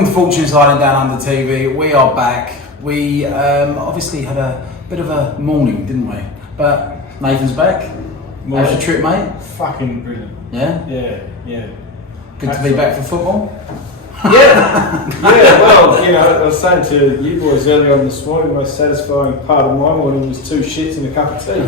Welcome to Fortune Sliding Down Under TV. We are back. We obviously had a bit of a morning, didn't we? But Nathan's back. How's your trip, mate? Fucking brilliant. Yeah? Yeah. Good to be back for football? Yeah, well, you know, I was saying to you boys earlier on this morning, the most satisfying part of my morning was 2 shits and a cup of tea.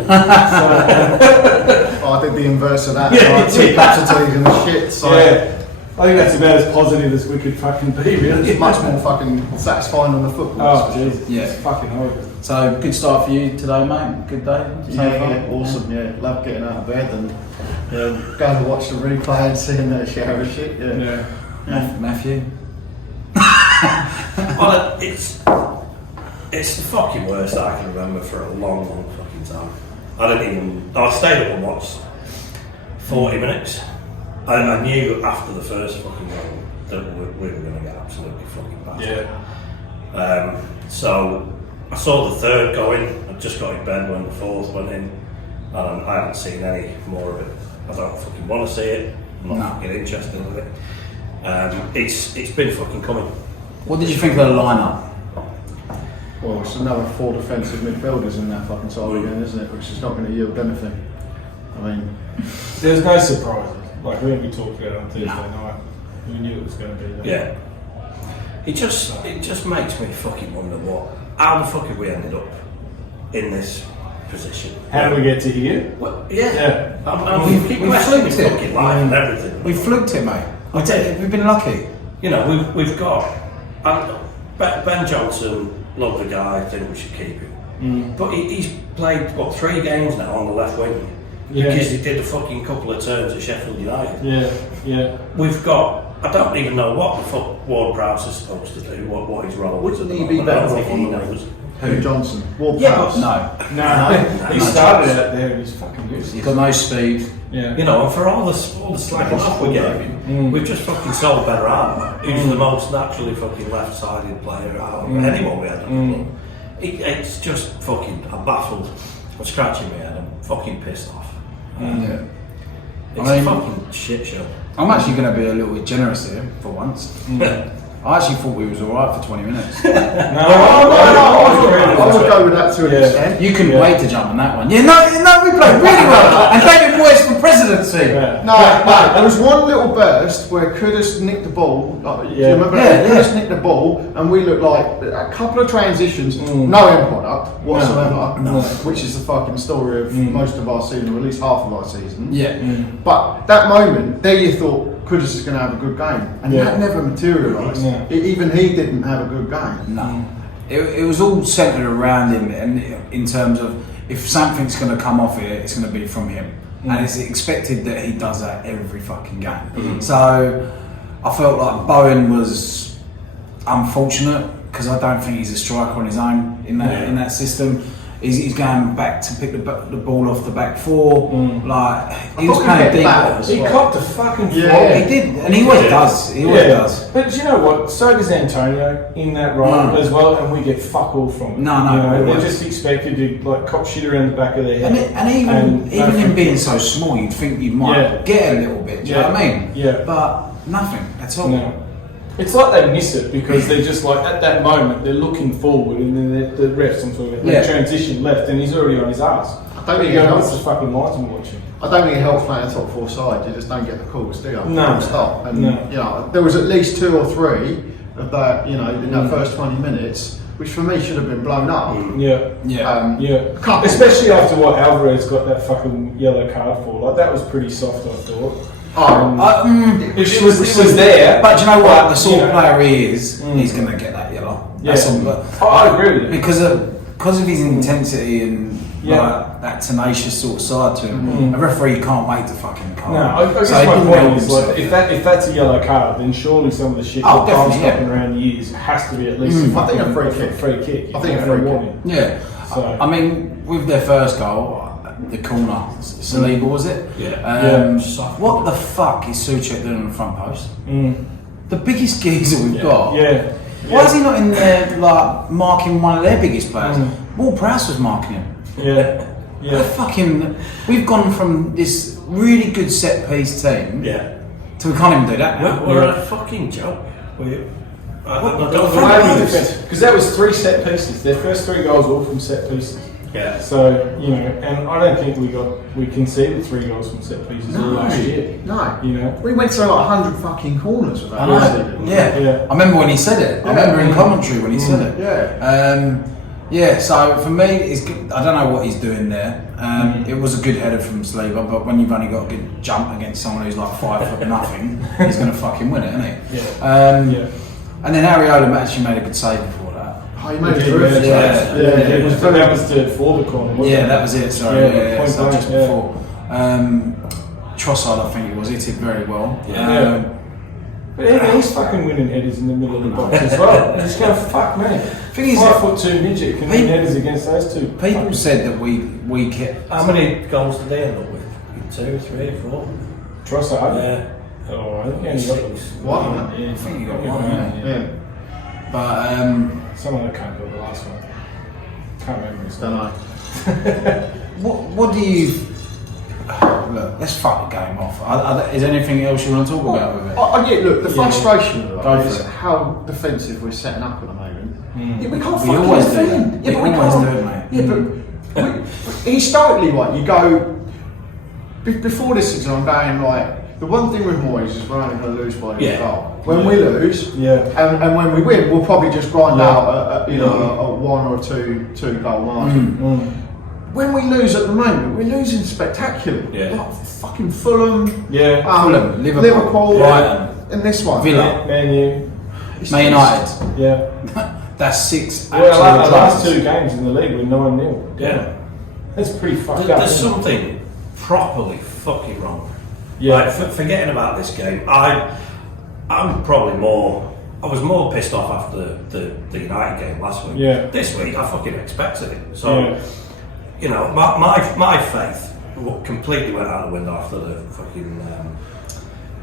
I did the inverse of that. Yeah, 2 cups of tea and a shit. So yeah. I think that's about as positive as we could fucking be, really. it's much more fucking satisfying than the football. Oh, Jesus. Yeah. It's fucking horrible. So, good start for you today, mate? Good day? Yeah, awesome. Yeah, love getting out of bed and going to watch the replay and seeing that shower of shit. Yeah. Matthew? Well, it's the fucking worst I can remember for a long fucking time. I stayed up and watched 40 minutes. I knew after the first fucking goal that we were going to get absolutely fucking battered. Yeah. So I saw the third go in. I just got in bed when the fourth went in, and I haven't seen any more of it. I don't fucking want to see it. I'm not fucking interested in it. It's been fucking coming. What did you think of the lineup? Well, it's another 4 defensive midfielders in that fucking side again, isn't it? Which is not going to yield anything. I mean, There's no surprises. Like when we talked about it on Thursday night, we knew it was going to be that. Yeah. It just makes me fucking wonder how the fuck have we ended up in this position? How do we get to here? Well, We we fluked it. fucking life and everything. We fluked it, mate. I did. We've been lucky. You know, we've got Ben Johnson, love the guy, I think we should keep him. But he's played 3 games now on the left wing. Yeah. Because he did a fucking couple of turns at Sheffield United. Yeah. We've got, I don't even know what the fuck Ward-Prowse is supposed to do, what his role is. Wouldn't he be better I don't off think he on the knows. Who Johnson? Yeah, but No. No. He started out there and he's fucking good. He's got no speed. Yeah. You know, and for all the slack off we gave him, we've just fucking sold better out. Who's the most naturally fucking left-sided player out of anyone we had. It's just fucking, I'm baffled. I'm scratching my head, I'm fucking pissed off. Yeah. It's a fucking shit show. I'm actually going to be a little bit generous here for once. I actually thought we was alright for 20 minutes. I would go with that to an extent. You couldn't wait to jump on that one. No, we played really well. And David Moyes for presidency. Yeah. No, there was one little burst where Kudus nicked the ball. Do you remember that? Kudus nicked the ball, and we looked like a couple of transitions, no end product whatsoever, which is the fucking story of most of our season, or at least half of our season. Yeah. But that moment, there you thought Kudus is going to have a good game, and that never materialised. Yeah. Even he didn't have a good game. No. It was all centred around him, and in terms of if something's going to come off here, it's going to be from him. And it's expected that he does that every fucking game. So I felt like Bowen was unfortunate because I don't think he's a striker on his own in that system. He's going back to pick the ball off the back 4. Like he was playing deep. He copped a fucking floor. Yeah. He did, and he always does. He always does. But you know what? So does Antonio in that role as well, and we get fuck all from it. No, they're just expected to like cop shit around the back of their head. And even him being so small, you'd think you might get a little bit. Do you know what I mean? Yeah. But nothing at all. No. It's like they miss it because they're just like at that moment they're looking forward and then the refs, I'm talking about, they transition left and he's already on his ass. I don't think it helps. What's the fucking linesman watching? I don't think it helps playing a top 4 side. You just don't get the calls, do you? No. Stop. And you know, there was at least 2 or 3 of that. You know, in that first 20 minutes, which for me should have been blown up. Especially after what Alvarez got that fucking yellow card for. Like that was pretty soft, I thought. It was there. But you know what? The sort of player he is, he's going to get that yellow. That's all. But I agree with you. Because of his intensity and like, that tenacious sort of side to him, a referee can't wait to fucking call. No, I guess so my point is like, if that's a yellow card, then surely some of the shit that I've stopping around the years has to be at least. I think a free kick. I think a free kick. Yeah. So. I mean, with their first goal, the corner, Saliba was it? Yeah. What the fuck is Souček doing on the front post? The biggest geezer we've got. Yeah. Why is he not in there like marking one of their biggest players? Ward-Prowse was marking him. Yeah. We've gone from this really good set piece team Yeah. to we can't even do that now. We're a fucking joke. Because that was 3 set pieces. Their first 3 goals were all from set pieces. Yeah. So, you know, and I don't think we conceded 3 goals from set pieces all last year. No. You know? We went to like 100 fucking corners with that. I know. Yeah. I remember when he said it. I remember in commentary when he said it. Yeah. Yeah, so for me, it's good. I don't know what he's doing there. It was a good header from Sleeper, but when you've only got a good jump against someone who's like 5 foot nothing, he's going to fucking win it, isn't he? Yeah. And then Ariola actually made a good save before that. Oh, he made a terrific save. That was for the corner, wasn't it? Yeah, that was it, sorry. Yeah, so just blank, before. Trossard, I think it was, hit it very well. But he's fucking winning headers in the middle of the box as well. He's going, fuck me. Thing is, 5'2" midget can win headers against those 2. People said that we kept. How many goals did they end up with? 2, 3, 4? Trossard? Yeah. Oh, I think he only got 1. Yeah, I think he got 1. Yeah. But someone that can't go the last one. Can't remember his Don't name. know. what do you? Look, let's fuck the game off. Is there anything else you want to talk about with it? Look, the frustration of Go it for is it. how defensive we're setting up at the moment. Yeah, we can't We fucking always do defend. that. Yeah, We but we always can't. do it, mate. Yeah, but historically, like, you go before this season, I'm going like the one thing with Moyes is we're only going to lose by a goal. When we lose, and when we win, we'll probably just grind out a 1 or 2 goal margin. When we lose at the moment, we're losing spectacularly. Yeah. Like fucking Fulham, Fulham, Liverpool, Brighton, and this one. Villa, Man U. Man United. Yeah. That's 6 Well, our absolute last dramas. 2 games in the league were 9-0. Yeah. That's pretty fucked up. There's isn't it? something properly fucking wrong. Yeah. Like, forgetting about this game, I'm probably more. I was more pissed off after the United game last week. Yeah. This week, I fucking expected it. So, you know, my faith completely went out the window after the fucking.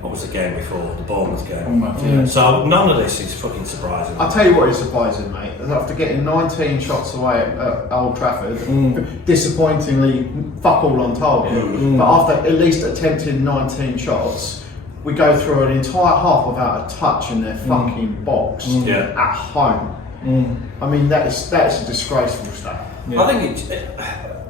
What was the game before? The Bournemouth game. So none of this is fucking surprising. I'll tell you what is surprising, mate. After getting 19 shots away at Old Trafford, disappointingly fuck all on target, but after at least attempting 19 shots, we go through an entire half without a touch in their fucking box at home. I mean, that is a disgraceful stat. I think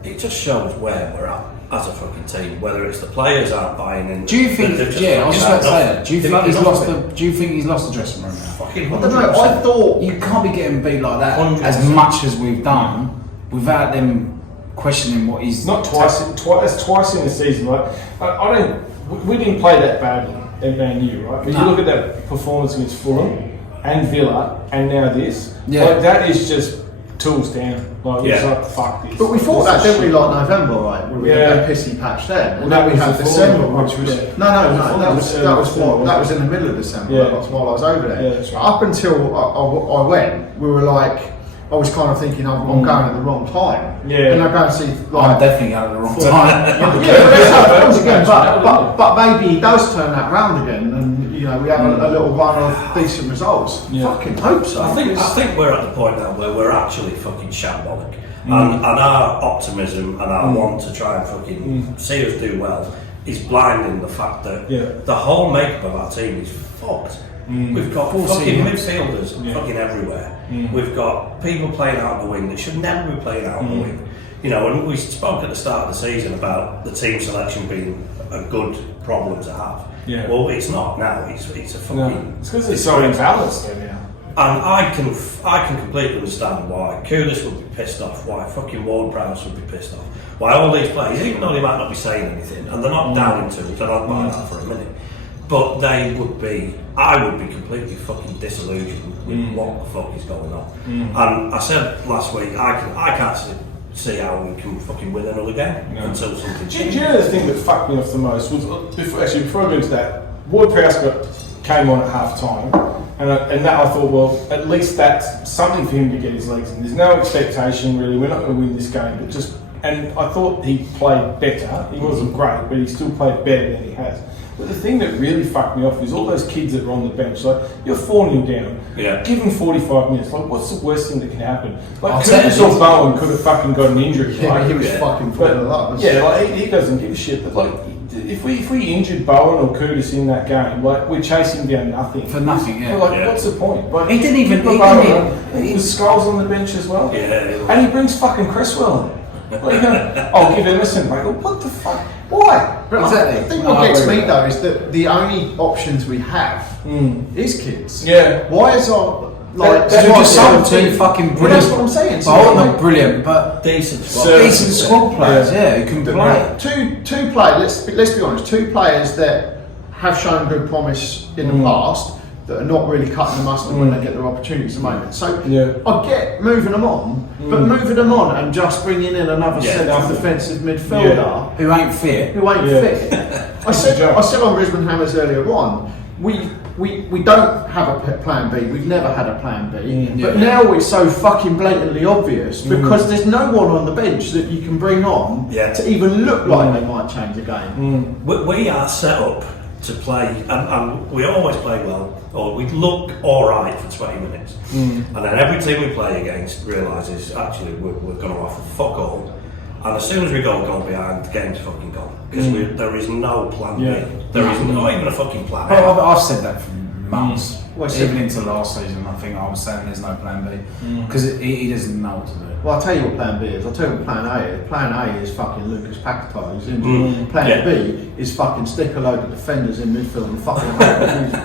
it just shows where we're at as a fucking team. Whether it's the players aren't buying in. Do you think? I was just about to say that. Do you They've think had he's enough lost of the? Do you think he's lost the dressing room now? Fucking I don't know. I thought You can't be getting beat like that 100%. as much as we've done without them questioning what he's. Not twice. That's twice in the season. Like I don't. We didn't play that badly at Man U, right? But you look at that performance against Fulham and Villa, and now this. Yeah. Like, that is just tools down. Like it's like fuck this. But we thought that, This is didn't we, shit. like November, right? Where we had that pissy patch then. And That then we was had the December, fall. which was Yeah. no, that was in the middle of December. Yeah. That's while I was over there. Yeah, that's right. Up until I went, we were like, I was kind of thinking I'm going at the wrong time. Yeah. And I go and see I'm like. definitely out at the wrong time. Yeah, but that's how it comes again. But maybe he does turn that round again, and you know we have a little run of decent results. Yeah. Fucking hope so. I think we're at the point now where we're actually fucking shambolic, and our optimism and our want to try and fucking see us do well is blinding the fact that the whole makeup of our team is fucked. We've got fucking midfielders fucking everywhere. We've got people playing out on the wing that should never be playing out on the wing. You know, and we spoke at the start of the season about the team selection being a good problem to have. Yeah. Well, it's not now. It's a fucking. No, it's because it's so imbalanced there now. And I can completely understand why Kudus would be pissed off, why fucking Ward-Prowse would be pissed off, why all these players, even though they might not be saying anything, and they're not down into it, I don't mind that for a minute, but I would be completely fucking disillusioned with what the fuck is going on. And I said last week, I can't see how we can fucking win another game until something Do changes. you know the thing that fucked me off the most was before I go into that, Ward-Prowse came on at half time, and that I thought, well, at least that's something for him to get his legs in. There's no expectation really. We're not going to win this game, but just. And I thought he played better. He wasn't great, but he still played better than he has. But the thing that really fucked me off is all those kids that were on the bench. Like, you're 4-0 down. Yeah. Give him 45 minutes. Like, what's the worst thing that can happen? Like, I'll Curtis tell or you. Bowen could have fucking got an injury. Yeah, right? he was fucking full of that. Yeah, like he doesn't give a shit. But like, if we injured Bowen or Curtis in that game, like we're chasing down nothing For nothing, yeah. Like, what's the point? Like, He didn't even. With Skulls on the bench as well. Yeah. And he brings fucking Cresswell in. Like, I'll give Emerson, mate. Well, what the fuck? Why? Exactly. I think what gets me though is that the only options we have is kids. Yeah. Why is our They're just so fucking brilliant. Well, that's what I'm saying. Well, not brilliant, but Decent squad players, who can play. Two players. Let's be honest. Two players that have shown good promise in the past that are not really cutting the mustard when they get their opportunities at the moment. So I get moving them on, but moving them on and just bringing in another central defensive midfielder who ain't fit. Fit. I said on Brisbane Hammers earlier on, we don't have a plan B. We've never had a plan B. But now it's so fucking blatantly obvious because there's no one on the bench that you can bring on to even look like they might change the game. We are set up to play, and we always play well, or we look alright for 20 minutes. And then every team we play against realises actually we're going to offer fuck all. And as soon as we go behind, the game's fucking gone. Because there is no plan B. There is not even a fucking plan A. Well, I've said that for months. Even into last season, I think I was saying there's no plan B. Because he doesn't know what to do. Well, I'll tell you what plan B is. I'll tell you what plan A is. Plan A is fucking Lucas Paquetá, who's injured. Plan B is fucking stick a load of defenders in midfield and fucking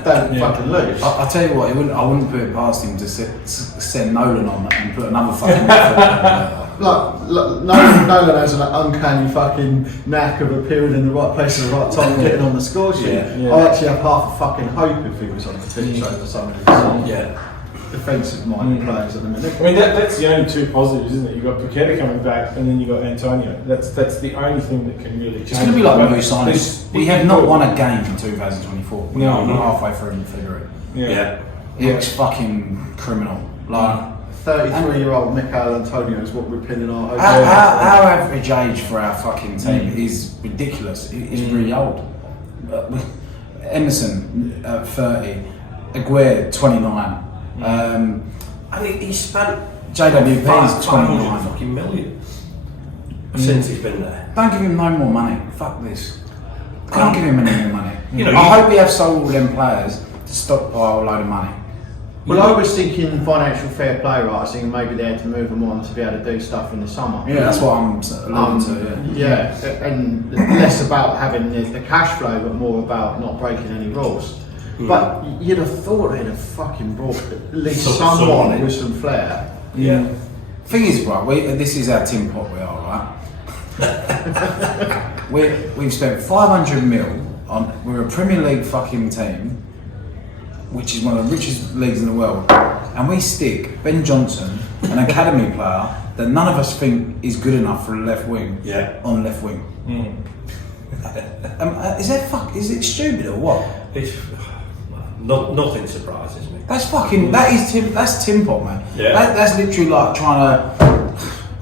don't fucking lose. I'll tell you what, I wouldn't put it past him to send Nolan on and put another fucking midfielder. Nolan has an uncanny fucking knack of appearing in the right place at the right time and getting on the score sheet. I actually have half a fucking hope if he was on the pitch over some of these defensive minded players at the minute. I mean, that's the only two positives, isn't it? You've got Paqueta coming back and then you've got Antonio. That's the only thing that can really change. It's going to be like new signings. We have not won a game in 2024. We are halfway through in February. It's fucking criminal. Like 33-year-old Michael Antonio is what we're pinning our hopes on. Our average age for our fucking team is ridiculous. It's really old. Emerson, 30. Aguirre, 29. And he spent JWP is 500 fucking million since he's been there. Don't give him no more money. Fuck this. Can't give him any more money. You know, I hope we have sold all them players to stockpile a load of money. Well, I was thinking financial fair play, right? I was thinking maybe they had to move them on to be able to do stuff in the summer. Yeah, that's what I'm alluding to. Yeah, and less about having the cash flow, but more about not breaking any rules. But you'd have thought they'd have fucking brought at least someone with some flair. Yeah. Thing is, right, this is our tin pot we are, right? We've spent 500 mil on, we're a Premier League fucking team, which is one of the richest leagues in the world, and we stick Ben Johnson, an academy player that none of us think is good enough for a left wing, on left wing. Is it stupid or what? Nothing surprises me. That's fucking. That's tin pot, man. Yeah. That's literally like trying to.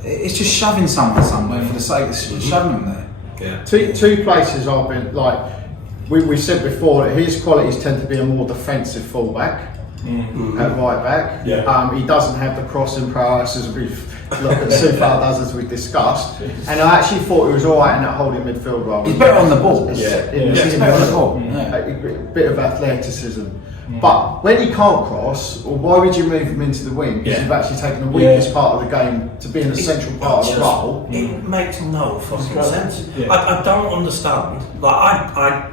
It's just shoving someone somewhere for the sake of shoving them there. Yeah. Two places I've been like. We said before that his qualities tend to be a more defensive fullback at right back. Yeah. He doesn't have the crossing prowess as we've looked at so far does as we discussed. And I actually thought he was alright in that holding midfield role. He's better on the ball. He's better on the ball. A bit of athleticism. But when he can't cross, or why would you move him into the wing? Because you've actually taken the weakest part of the game to be an essential part of the role. It makes no fucking sense. I don't understand. Like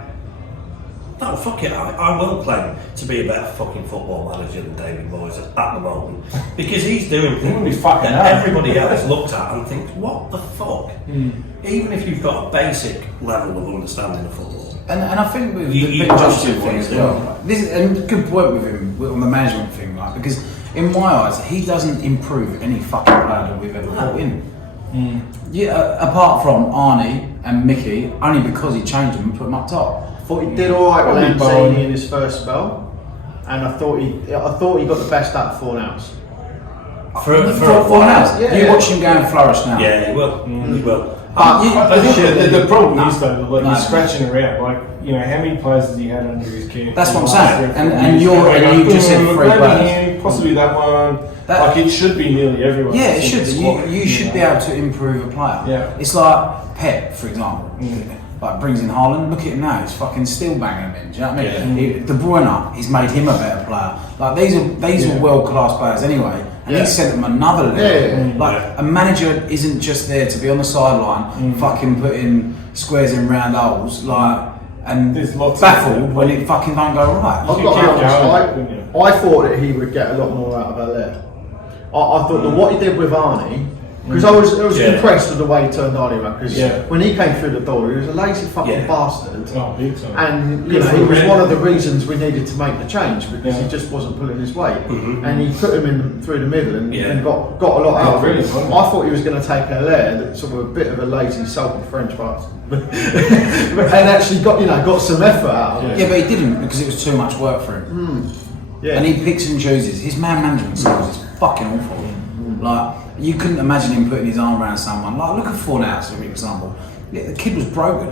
no, fuck it, I will claim to be a better fucking football manager than David Moyes at the moment. Because he's doing things that everybody else looks at and thinks, what the fuck? Even if you've got a basic level of understanding of football. And I think with the Ben Johnson thing as well, and good point with him on the management thing, right? Because in my eyes, he doesn't improve any fucking player that we've ever brought in. Apart from Arnie and Mickey, only because he changed them and put them up top. I thought he did alright with Lanzini in his first spell, and I thought he got the best out of Fornals. For Fornals? Yeah. You watch him go and flourish now. Yeah, he will. He will. I think the problem is though, like you're scratching around. Like, you know, how many players has he had under his care? That's what I'm saying. And you just said 3 players. Possibly that one. Like it should be nearly everyone. Yeah, it should. You should be able to improve a player. Yeah. It's like Pep, for example. like brings in Haaland. Look at him now; he's fucking still banging him in. Do you know what I mean? De Bruyne, he's made him a better player. Like these are world class players anyway, and he's sent them another level. Like a manager isn't just there to be on the sideline, fucking putting squares in round holes, like. And baffled when it fucking don't go right. I've got to be honest, I thought that he would get a lot more out of Haller. I thought that what he did with Arnie, because I was impressed with the way he turned Arnie around, because when he came through the door, he was a lazy fucking bastard. Oh, big time. And you know, he was one of the reasons we needed to make the change, because he just wasn't pulling his weight. And he put him in through the middle and got a lot out of him. I thought he was going to take Haller, that's sort of a bit of a lazy, sulky French bastard. and actually got some effort out of it. Yeah, but he didn't, because it was too much work for him. And he picks and chooses. His man management skills is fucking awful. Like, you couldn't imagine him putting his arm around someone. Like, look at Fornals, for example. Yeah, the kid was broken.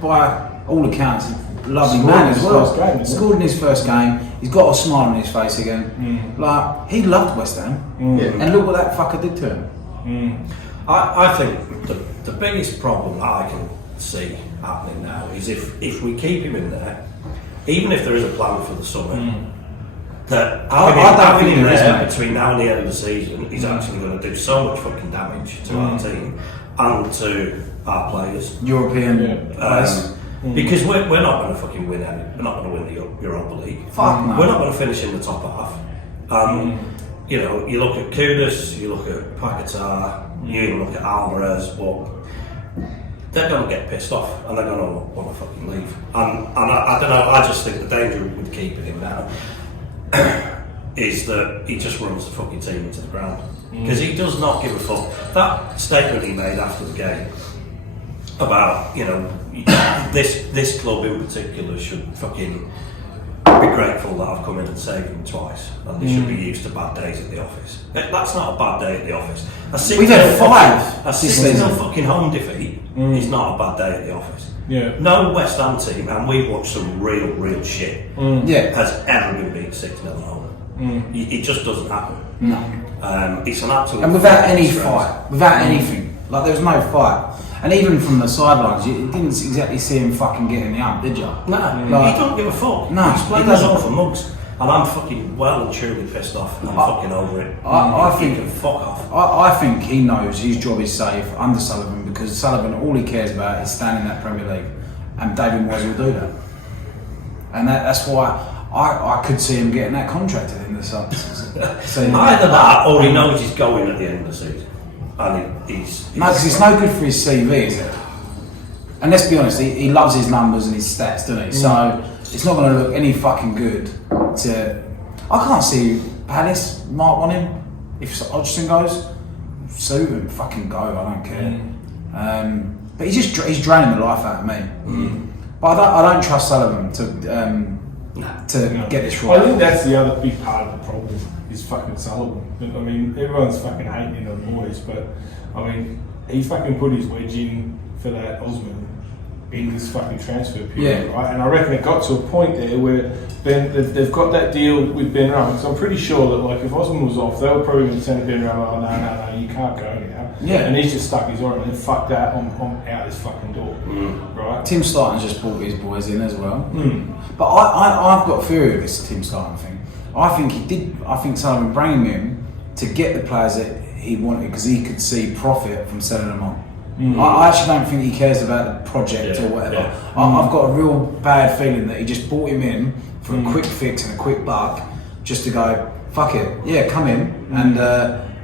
By all accounts, a lovely man as well. Scored in his first game. He's got a smile on his face again. Like, he loved West Ham. And look what that fucker did to him. I think the biggest problem that I can see happening now is if we keep him in there, even if there is a plan for the summer, that having him there between now and the end of the season is actually going to do so much fucking damage to our team and to our players. European players. Because we're not going to fucking win any. We're not going to win the Europa League. Fuck no. We're not going to finish in the top half. You know, you look at Kudus, you look at Paquetá, you even look at Alvarez, but they're going to get pissed off and they're going to want to fucking leave. And I don't know, I just think the danger with keeping him now is that he just runs the fucking team into the ground. Because he does not give a fuck. That statement he made after the game about, you know, this club in particular should fucking be grateful that I've come in and saved them twice, and they should be used to bad days at the office. That's not a bad day at the office. We've had 5. A 6-0 fucking home defeat is not a bad day at the office. No West Ham team, and we've watched some real shit, has ever been beat 6-0 at home. It just doesn't happen. No. It's an absolute. And without any fight, without anything, like there was no fight. And even from the sidelines, you didn't exactly see him fucking getting the hump, did you? No, he don't give a fuck. No, he's playing us all for mugs, and I'm fucking well and truly pissed off. I'm fucking over it. I think he can fuck off. I think he knows his job is safe under Sullivan, because Sullivan, all he cares about is staying in that Premier League, and David Moyes will do that. And that's why I could see him getting that contract in the season. Either that, or he knows he's going at the end of the season. And he's no, because it's no good for his CV, is it? And let's be honest, he loves his numbers and his stats, doesn't he? So it's not going to look any fucking good to. I can't see Palace might want him if Hodgson goes. Sue him, fucking go. I don't care. But he's draining the life out of me. But I don't trust Sullivan to get this right. I think that's the other big part of the problem. Is fucking Sullivan. I mean, everyone's fucking hating on Moyes, but I mean, he fucking put his wedge in for that Osman in this fucking transfer period, right? And I reckon it got to a point there where they've got that deal with Ben Rama. So I'm pretty sure that, like, if Osman was off, they were probably going to send Ben Rama, oh, no, you can't go now. And he's just stuck his arm and fuck that, I'm out his fucking door, right? Tim Starton's just brought his boys in as well. But I've got a theory of this Tim Starton thing. I think Sullivan brought him in to get the players that he wanted, because he could see profit from selling them on. I actually don't think he cares about the project or whatever. I've got a real bad feeling that he just brought him in for a quick fix and a quick buck, just to go, fuck it, come in and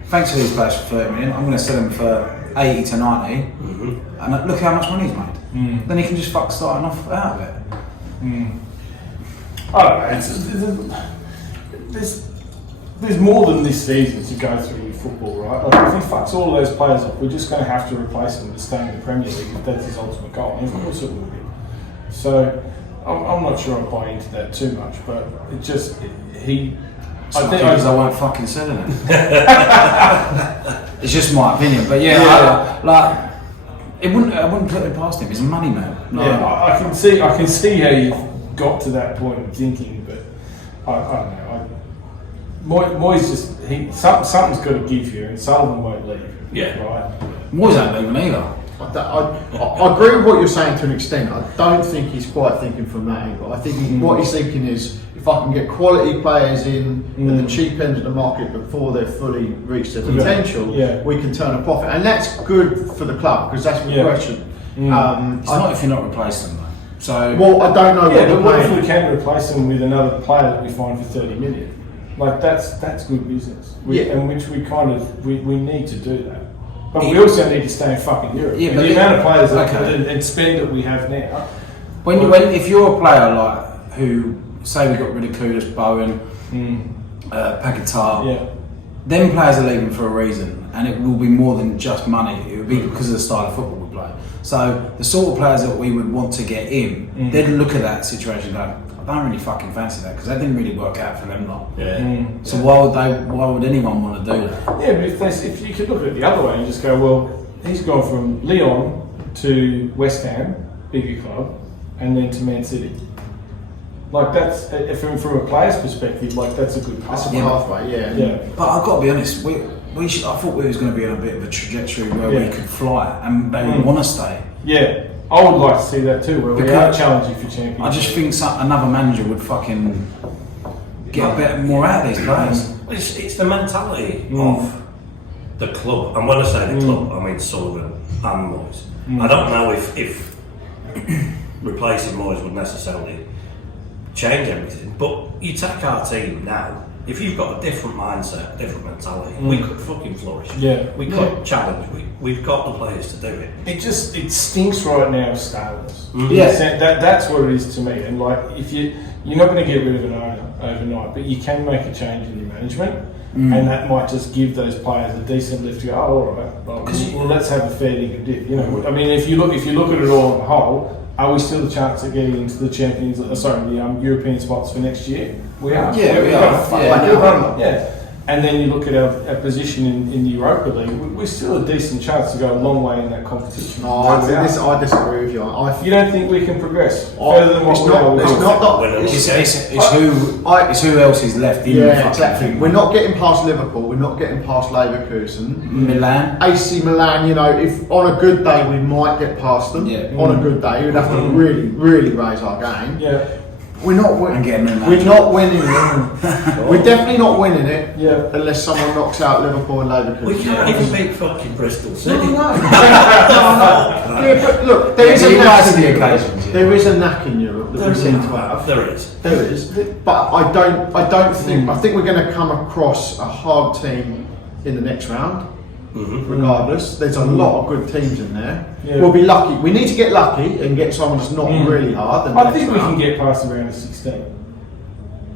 thanks for these players for 30 million. I'm going to sell them for 80 to 90, and look how much money he's made. Then he can just fuck starting off out of it. I don't know. There's more than this season to go through with football, right? Like, if he fucks all those players up, we're just going to have to replace them to stay in the Premier League if that's his ultimate goal. And of course it will be. So I'm not sure I buy into that too much, but it just I won't fucking sell it. It's just my opinion, but I wouldn't put it past him. He's a money man. I can see how you've got to that point of thinking, but I don't know. Moyes just something's got to give here, and Sullivan won't leave. Right. Moyes ain't leaving either. I agree with what you're saying to an extent. I don't think he's quite thinking from that angle. I think what he's thinking is, if I can get quality players in at the cheap end of the market before they've fully reached their potential, we can turn a profit, and that's good for the club because that's the question. It's not if you're not replacing them, though. So well, I don't know. Yeah, but what if we can replace them with another player that we find for 30 million? Like that's good business. And which we need to do that. But we also need to stay in fucking Europe. Yeah, and but the amount of players and spend that we have now. If you're a player like who, say we got rid of Kudus, Bowen, Paquetá, them players are leaving for a reason, and it will be more than just money. It will be because of the style of football we play. So the sort of players that we would want to get in, they'd look at that situation and go, I don't really fucking fancy that because that didn't really work out for them lot. So why would anyone want to do that? Yeah, but if you could look at it the other way, you just go, well, he's gone from Lyon to West Ham, bigger club, and then to Man City. Like that's from a player's perspective, like that's a good pathway. Yeah. But I've got to be honest, I thought we was going to be on a bit of a trajectory where we could fly and they would want to stay. Yeah, I would like to see that too, where we are challenging for championship. I just think another manager would fucking get a bit more out of these players. It's the mentality of the club, and when I say the club, I mean Sullivan and Moyes. I don't know if replacing Moyes would necessarily change everything, but you take our team now. If you've got a different mindset, a different mentality, we could fucking flourish. We could challenge. We've got the players to do it. It stinks right now of staleness. That's what it is to me. And like, if you're not going to get rid of an owner overnight, but you can make a change in your management, and that might just give those players a decent lift to go, oh, all right, well, let's have a fair dinkum dip. You know, I mean, if you look at it all on the whole. Are we still a chance of getting into the Champions? The European spots for next year? We are. Yeah, we are. Yeah. And then you look at our position in the Europa League. We're still a decent chance to go a long way in that competition. I disagree with you. You don't think we can progress further than what we are? It's who else is left in the fucking thing. We're not getting past Liverpool. We're not getting past Leverkusen. Milan. AC Milan, you know, if on a good day we might get past them. On a good day, we'd have to really, really raise our game. We're not winning. We're not winning it. We're definitely not winning it unless someone knocks out Liverpool and Leverkusen. We can't even beat fucking Bristol City. No. But look, there is a knack in Europe that we seem to have. There is. But I don't think. I think we're going to come across a hard team in the next round. Regardless, there's a lot of good teams in there. We'll be lucky. We need to get lucky and get someone that's not really hard. I think we can get past the round of 16.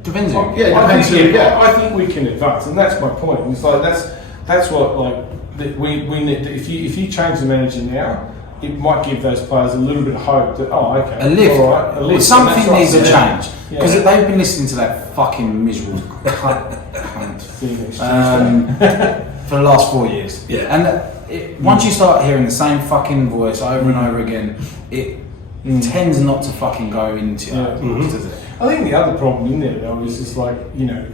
Depends. I think we can advance, and that's my point. It's like that's what we need. If you change the manager now, it might give those players a little bit of hope that a lift. All right, a lift. Something needs to change because they've been listening to that fucking miserable cunt for the last 4 years. And once you start hearing the same fucking voice over and over again, it tends not to fucking go into does it? I think the other problem in there though is just like, you know,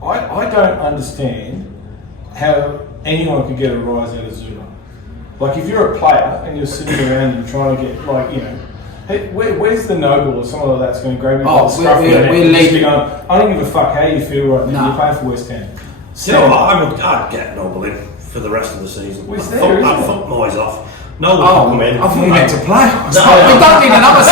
I don't understand how anyone could get a rise out of Zuma. Like if you're a player and you're sitting around and trying to get, like, you know, hey, where's the Noble or someone like that's going to grab you by the scruff of the neck and just be going, I don't give a fuck how you feel right now, you're playing for West Ham. You know what, I'd get Noble in for the rest of the season. I'd fuck Moyes off. Noble will come in. I thought you meant to play. We don't need another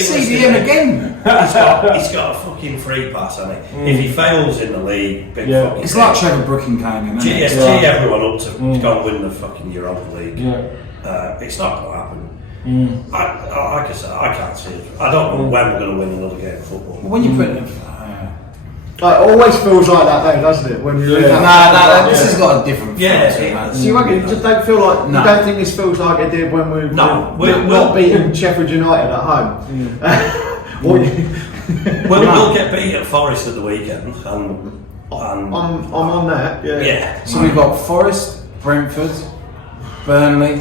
CDM again. He's got a fucking free pass, hasn't he? If he fails in the league, fucking it's like Trevor Brooking came in. Gee everyone up to go and win the fucking Europa League. It's not going to happen. Like I said, I can't see it. I don't know when we're going to win another game of football. When you put it, it always feels like that though, doesn't it? When you this has got a different so you just don't feel like you don't think this feels like it did when we're not beating Sheffield United at home. We'll get beat at Forest at the weekend, and I'm on that. So we've got Forest, Brentford, Burnley,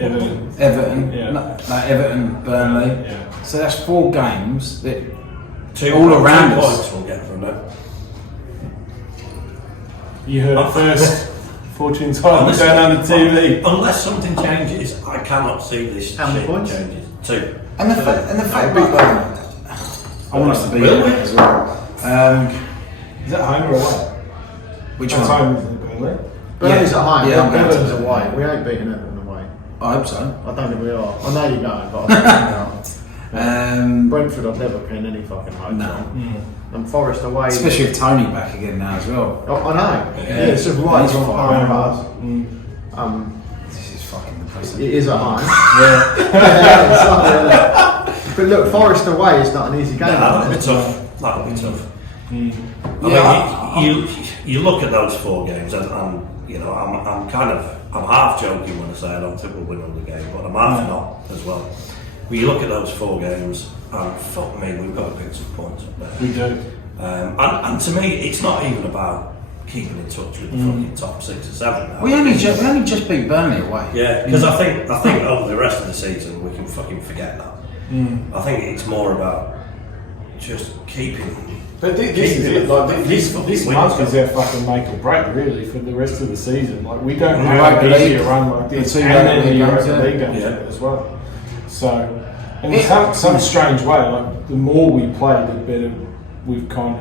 Everton, Everton, Burnley. So that's 4 games that all around us. We'll get from that. You heard it first. Fortune time down on the TV. Unless something changes, I cannot see this How many shit points? changes. 2. And the fact that I want us to be Will we? there as well. Is that home or away? Which That's one? home, isn't it, Burnley? Burnley's at home. Yeah, I'm going to Everton's the- away. We ain't beating Everton away. I hope so. I don't think we are. I know you're going, but I don't think we are. Brentford, I'd never pin any fucking hope No. on. And Forest away. Especially with Tony back again now as well. I know. Yeah, it's just right He's on fine. fire. This is fucking depressing. It is at home. Yeah. Yeah, it's like, but look, Forest away is not an easy game. That'll be is it? tough. That'll be tough. Yeah, You look at those 4 games, and I'm half joking when I say I don't think we'll win on the game, but I'm half not as well. When you look at those 4 games, and fuck me, we've got to pick some points up there. We do. And to me, it's not even about keeping in touch with the fucking top 6 or 7 now. We only just beat Burnley away. Yeah, because I think over the rest of the season we can fucking forget that. I think it's more about just keeping. But this is it. Like this month is our fucking make or break, really, for the rest of the season. Like we don't have an easier run like this, and then the Europa League games as well. So, and in some strange way, like the more we play, the better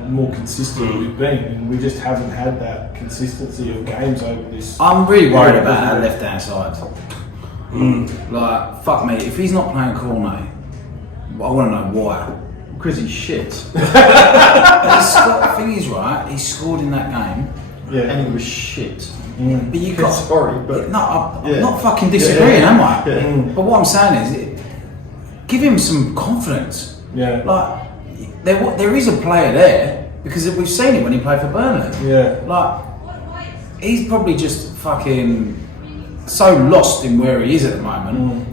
more consistent we've been, and we just haven't had that consistency of games over this. I'm really worried about our left hand side. Like, fuck me, if he's not playing Cornet, I want to know why. Because he's shit. The thing is, right, he scored in that game. Yeah, And he was shit. But you got. Sorry, but No, I'm not fucking disagreeing, am I? Yeah. But what I'm saying is, give him some confidence. yeah, Like, there is a player there, because we've seen it when he played for Burnley. yeah. Like, he's probably just fucking so lost in where he is at the moment.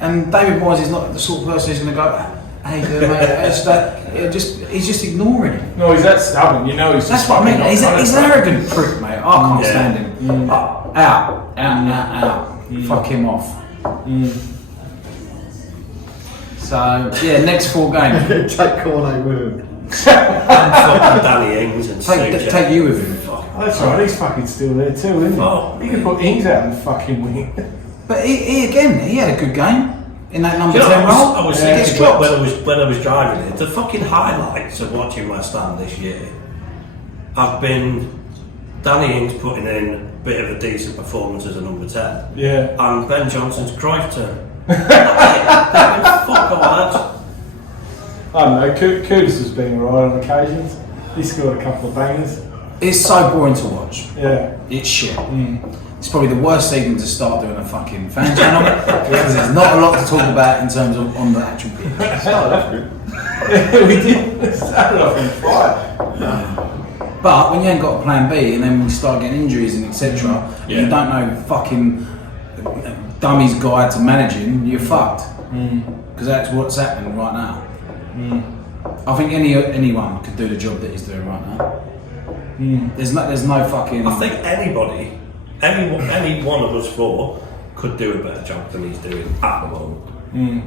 And David Moyes is not the sort of person who's going to go, hey, good mate, he's just ignoring him. No, he's that stubborn. You know, he's That's just what I mean. fucking He's not an trying to- arrogant prick, mate. I can't stand him. Out. Fuck him off. So, yeah, next 4 games. take Cornet with him. And fucking Danny Ings and Take you with him. That's right. He's fucking still there too, isn't he? Oh, He could put Ings out in the fucking wing. But he had a good game in that number You know, 10 role. I was He gets thinking dropped. when I was driving it, the fucking highlights of watching West Ham this year have been Danny Ings putting in a bit of a decent performance as a number 10, Yeah. and Ben Johnson's Cruyff turn. Fuck all that. I don't know. Kudus has been right on occasions. He scored a couple of bangers. It's so boring to watch. Yeah. It's shit. It's probably the worst season to start doing a fucking fan channel because there's not a lot to talk about in terms of on the actual pitch. Oh, that's good. We did start off in fire. But when you ain't got a plan B and then we start getting injuries and etc., Yeah. you don't know fucking dummy's guide to managing, you're fucked. Because that's what's happening right now. I think anyone could do the job that he's doing right now. There's no fucking. I think anybody, any one of us 4 could do a better job than he's doing at the moment.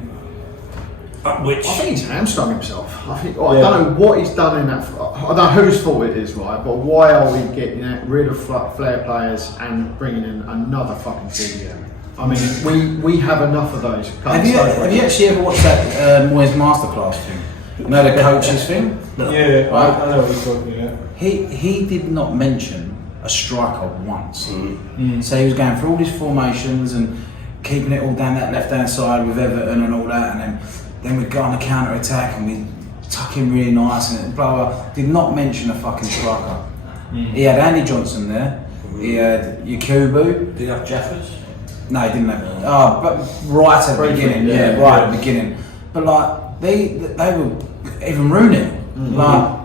Which I think he's hamstrung himself. I don't know what he's done in that. I don't know whose fault it is, right? But why are we getting rid of flair players and bringing in another fucking CDM? I mean, we have enough of those. Have you actually ever watched that Moyes Masterclass thing? You know the coaches thing? no. Yeah, I know what you're talking about. He did not mention a striker once. So he was going through all his formations and keeping it all down that left hand side with Everton and all that, and then we'd go on a counter attack and we'd tuck him really nice and blah blah. Did not mention a fucking striker. He had Andy Johnson there. He had Yakubu. Do you have Jeffers? No, he didn't have. Oh, but right at the beginning, at the beginning. But like they were even Rooney. Like.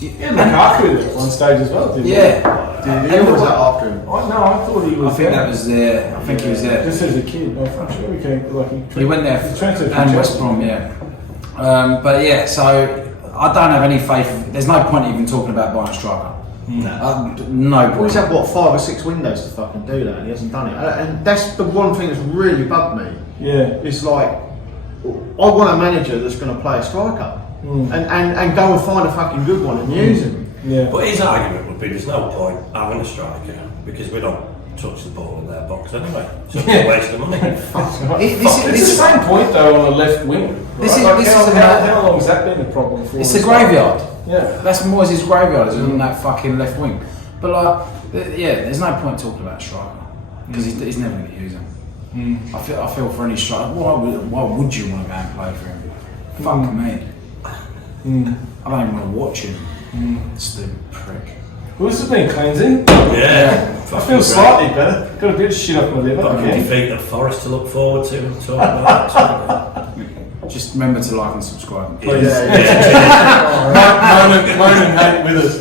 Yeah, Lukaku at one stage as well, didn't he? Did he, or was that after him? No, I thought he was. I think that was there. I think he was there. Just as a kid, I'm sure he came like He went there he transferred from and West Chelsea. Brom, yeah. But yeah, so I don't have any faith. There's no point even talking about buying a striker. No Well, he's point. had what 5 or 6 windows to fucking do that, and he hasn't done it. And that's the one thing that's really bugged me. Yeah. It's like I want a manager that's going to play a striker and go and find a fucking good one and use him. Yeah. But his argument would be there's no point having a striker because we don't touch the ball in their box anyway. So it's a waste of money. It's the same point though on the left wing. Right? This is how long has that been a problem for? It's the graveyard. Yeah. That's Moyes' graveyard is on that fucking left wing. But there's no point talking about striker because he's never going to use him. I feel for any striker. Why would you want to go and play for him? Fuck me. I don't even want to watch him. Stupid prick. Well, this has been cleansing. Yeah. I feel slightly better. Got a bit of shit off my liver. Got a defeat at Forest to look forward to and talk about. Just remember to like and subscribe. Please. Moan and hate with us.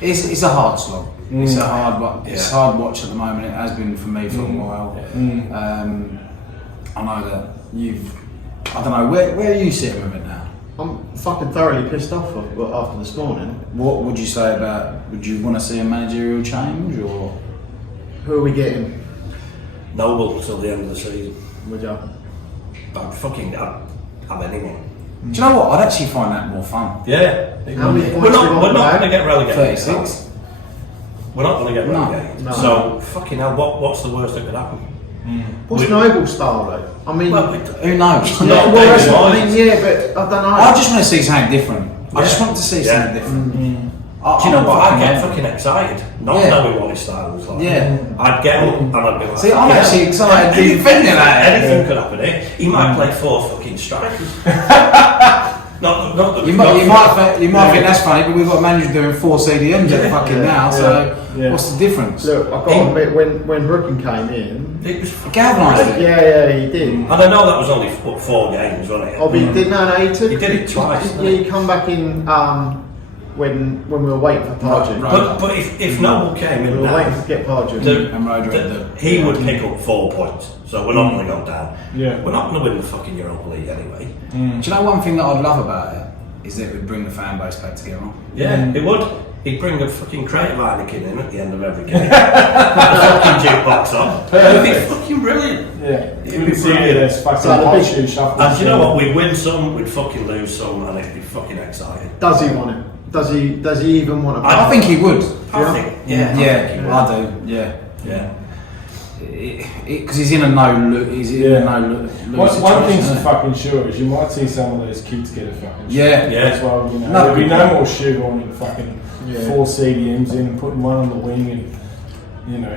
It's a hard slog. It's a hard watch at the moment. It has been for me for a while. I know that I don't know, where are you sitting with it now? I'm fucking thoroughly pissed off after this morning. What would you say about, would you want to see a managerial change or? Who are we getting? Noble till the end of the season. Would you? But I'm anyone. Do you know what? I'd actually find that more fun. Yeah. How many We're points not going to get relegated. 36. We're not going to get relegated. No. So, fucking hell, what's the worst that could happen? What's Noble's style though? I mean, Who knows? yeah, well, that's what I mean, yeah, but I don't know. I just want to see something different. I just want to see something different. Do you know what? I'd get fucking excited, not knowing what his style was like. Yeah. I'd get up and I'd be like, See, I'm actually excited defending that. Anything could happen here. He might play 4 fucking strikers. You might think that's funny, but we've got a manager doing 4 CDMs at fucking now, so what's the difference? Look, I've got to admit, when Brooklyn came in, it was galvanised it. yeah, he did. And I know that was only 4 games, wasn't it? Oh, but he did He did it twice. Yeah, he come back in when we were waiting for Pardew. Right. But if Noble came in We were now, waiting to get Pardew. he would pick up 4 points. So we're not going to go down. Yeah. We're not going to win the fucking Europa League anyway. Do you know one thing that I'd love about it is that it would bring the fan base back together. Yeah, it would. He'd bring a fucking crate of Heineken in at the end of every game. Put a fucking jukebox on. It'd be fucking brilliant. Yeah. It'd be See brilliant. it as fucking So the hot big- shoe shuffle. And do you know what? We'd win some, we'd fucking lose some, and it'd be fucking exciting. Does he want it? Does he even want to? I think he would. I think, Yeah, I do. Yeah. Yeah. Because he's in a no-look. He's in a no-look. One thing's for fucking sure is you might see some of those kids get a fucking shoe. Yeah. That's why, No, there'll be no more shoe on and fucking 4 CDMs in and putting one on the wing and,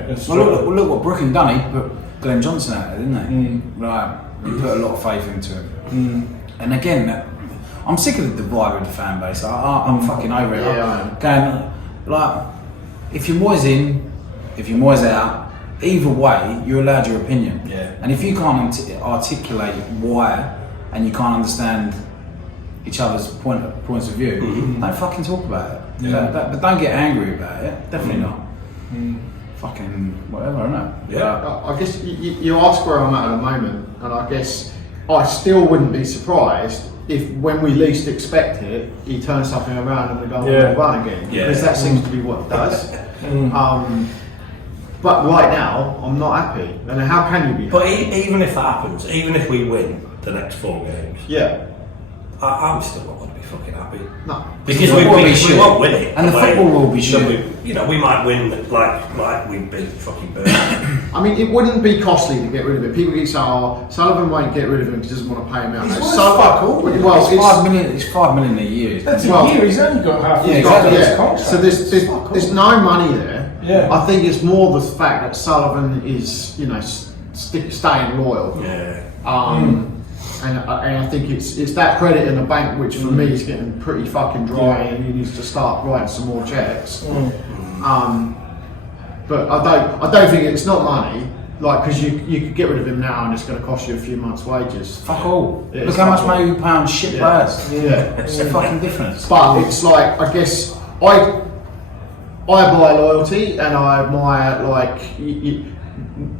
it's Well, look what Brooklyn done. He put Glenn Johnson out there, didn't they? Right. He put a lot of faith into him. And again, I'm sick of the divide with the fan base. I'm fucking over it. Yeah, Going, like, if you're Moyes in, if you're Moyes out, either way, you're allowed your opinion. Yeah. And if you can't articulate why, and you can't understand each other's points of view, don't fucking talk about it. Yeah. But don't get angry about it. Definitely not. Fucking whatever, I don't know. Yeah. I guess you ask where I'm at the moment, and I guess I still wouldn't be surprised if, when we least expect it, he turns something around and we go on run again. Yeah. Because that seems to be what he does. But right now, I'm not happy. And how can you be happy? But even if that happens, even if we win the next 4 games, Yeah. I'm still not going to be fucking happy. No. Because The football will be we shit. won't win it. And the football will be So shit. we might win like we beat fucking Burnley. I mean, it wouldn't be costly to get rid of him. People keep saying, "Oh, Sullivan won't get rid of him because he doesn't want to pay him out." He's No, worth fuck all. Well, It's 5 million. It's 5 million a year. That's Well, a year, he's only got half Yeah, his exactly. contract. So there's no money there. Yeah. I think it's more the fact that Sullivan is, staying loyal. Yeah. And I think it's that credit in the bank, which for me is getting pretty fucking dry, and he needs to start writing some more checks. But I don't think it's not money, like, because you could get rid of him now and it's going to cost you a few months' wages. Fuck all. Yeah, Look it's how much fuck money we pay on shit players. Yeah. It's the fucking difference. But it's like, I guess I buy loyalty, and I admire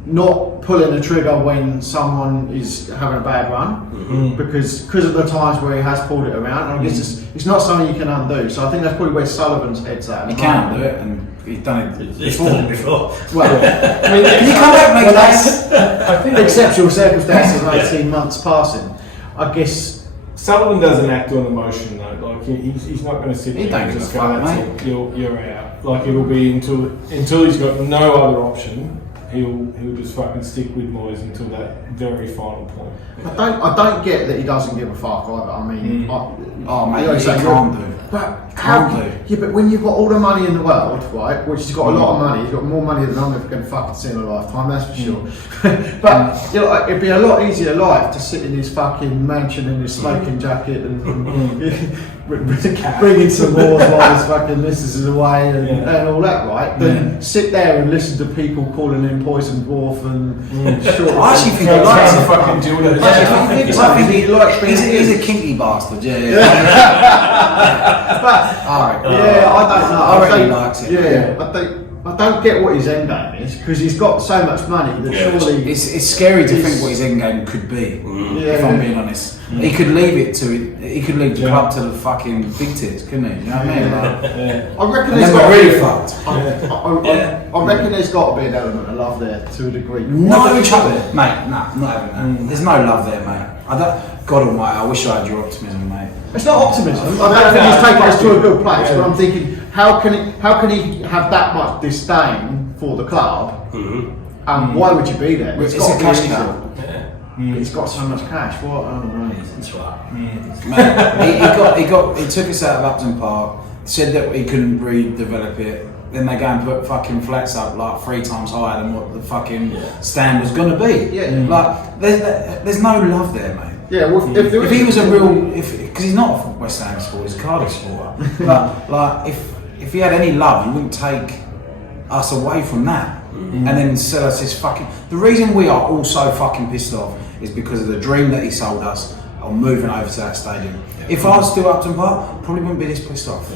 not pulling the trigger when someone is having a bad run, because of the times where he has pulled it around. And I guess it's not something you can undo. So I think that's probably where Sullivan's head's at. You can't do it, and he's done it He's before. done it before. Well, Can you come back, mate? I think exceptional circumstances of 18 months passing. I guess Sullivan doesn't act on emotion though. Like he's not going to sit He there and don't just give a go, fuck, "That's it, you're out." Like it'll be until he's got no other option. He'll just fucking stick with Moyes until that very final point. I don't get that he doesn't give a fuck either. I mean, mate, he can't do. But Can't do. Yeah, but when you've got all the money in the world, right, which he's got a lot of money, he's got more money than I'm ever going to fucking see in a lifetime, that's for sure. But you know, it'd be a lot easier life to sit in his fucking mansion in his smoking jacket and bringing some more while his fucking missus is away and all that, right? Than sit there and listen to people calling him Poison Dwarf and short. I actually think he Trying likes to it. fucking do it. I think he likes being. He's a kinky bastard, But I reckon. I don't know. I reckon he likes it. Yeah, I don't get what his end game is because he's got so much money that surely It's scary to think what his end game could be. If I'm being honest, he could leave it to he could leave the club to the fucking big tits, couldn't he? You know what I mean? Like, I reckon and there's then got we're to really be, fucked. I reckon there's got to be an element of love there to a degree. No trouble, mate. Nah, not having that. There's no love there, mate. I don't. God Almighty, I wish I had your optimism, mate. It's not optimism. I don't think he's taking us to a good place, but I'm thinking, how can he have that much disdain for the club? Why would you be there? It's got a to be cash easy. cow. He's got so much cash. What? I don't know. That's right. Mate, he took us out of Upton Park. Said that he couldn't redevelop it. Then they go and put fucking flats up like 3 times higher than what the fucking stand was gonna be. Like there's no love there, mate. Yeah, well, if he was a real, because he's not a West Ham supporter, he's a Cardiff supporter. But like, if he had any love, he wouldn't take us away from that and then sell us this fucking. The reason we are all so fucking pissed off is because of the dream that he sold us on moving over to that stadium. If I was still Upton Park, probably wouldn't be this pissed off.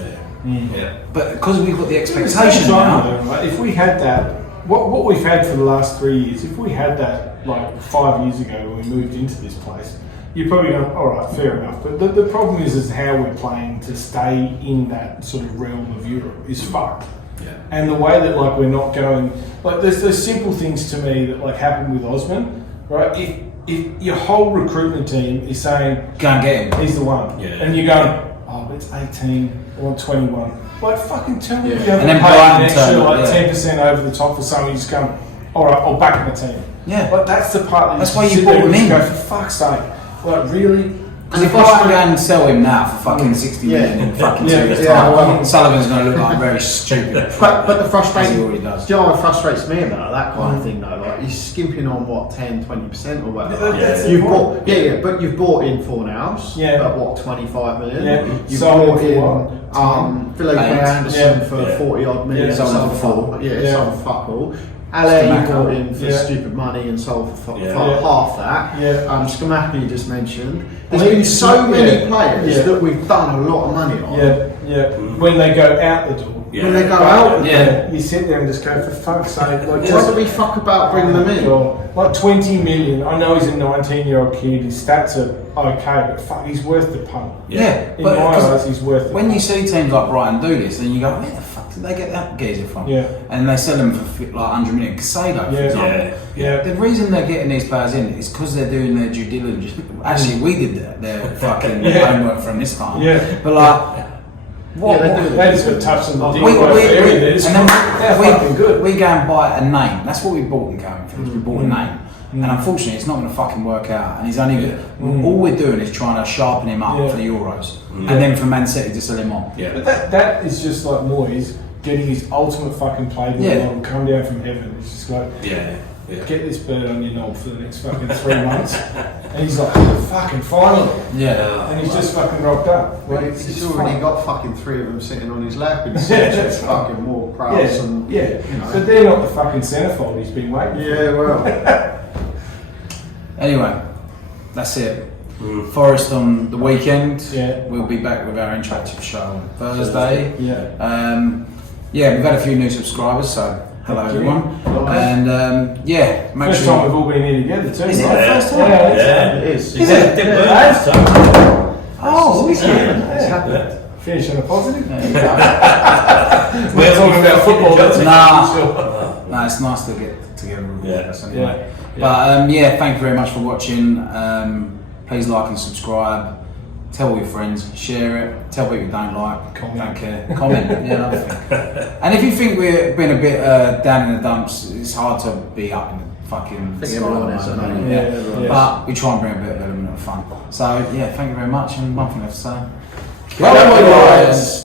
But because we've got the expectation now, if we had that, what we've had for the last 3 years, if we had that like 5 years ago when we moved into this place, you're probably going, all right, fair enough. But the problem is how we're playing to stay in that sort of realm of Europe is fucked. And the way that like we're not going, like there's simple things to me that like happen with Osman, right? If your whole recruitment team is saying, go and get him, he's the one, and you're going, oh, but it's 18 or 21. Like fucking tell me you haven't paid an extra like 10% over the top for someone who's going, all right, I'll back my team. But that's the part that's why you bought him in. Go, for fuck's sake, like really? Because if I go and sell him now for fucking 60 million in fucking 2 years time, Sullivan's going to look like very stupid. But the frustration, he already does. Do you know what frustrates me about that kind of thing though? Like he's skimping on what 10-20% or whatever. You've bought, but you've bought in Fornals at what 25 million. You've bought in Philip Anderson for 40 odd million. Sold for fuck all. LA you bought in for stupid money and sold for half that. Skamaka you just mentioned. There's been so many players that we've done a lot of money on. When they go out the door. When they go out, you sit there and just go, for fuck's sake. Like, why do we fuck about bringing them in? Like 20 million. I know he's a 19-year-old kid. His stats are okay, but fuck, he's worth the punt. In my eyes, he's worth it. When you see teams like Brighton do this, then you go, where the fuck did they get that geezer from? And they sell them for like 100 million. Casado, for example. The reason they're getting these players in is because they're doing their due diligence. Actually, we did their fucking homework from this time. But like. They just got touched on the dick. They're fucking good. We go and buy a name. That's what we bought in Coventry. We bought a name. And unfortunately, it's not going to fucking work out. And he's only all we're doing is trying to sharpen him up for the Euros, and then for Man City to sell him on. But that is just like Moyes getting his ultimate fucking playbook model come down from heaven. It's just like, get this bird on your knob for the next fucking 3 months. And he's like, fucking finally. And he's just fucking rocked up. Well, he's already got fucking 3 of them sitting on his lap and he's fucking more Prowse and you know. But they're not the fucking centrefold he's been waiting for. Anyway, that's it. Forest on the weekend. We'll be back with our interactive show on Thursday. We've had a few new subscribers, so hello everyone. And make first sure time we've all been here together too. Is it the first time? It is. Is it? Oh, is it? It's happened. Finish on a positive. We're talking about football. Nah, it's nice to get together with us anyway. But thank you very much for watching. Please like and subscribe. tell all your friends, share it, tell people you don't like, Comment. don't care, comment, yeah, another thing. And if you think we're been a bit down in the dumps, it's hard to be up in the fucking think sky everyone at is, the I moment, know. yeah. everyone is. But we try and bring a bit of element of fun. So yeah, thank you very much, and one thing left to say. Bye, guys.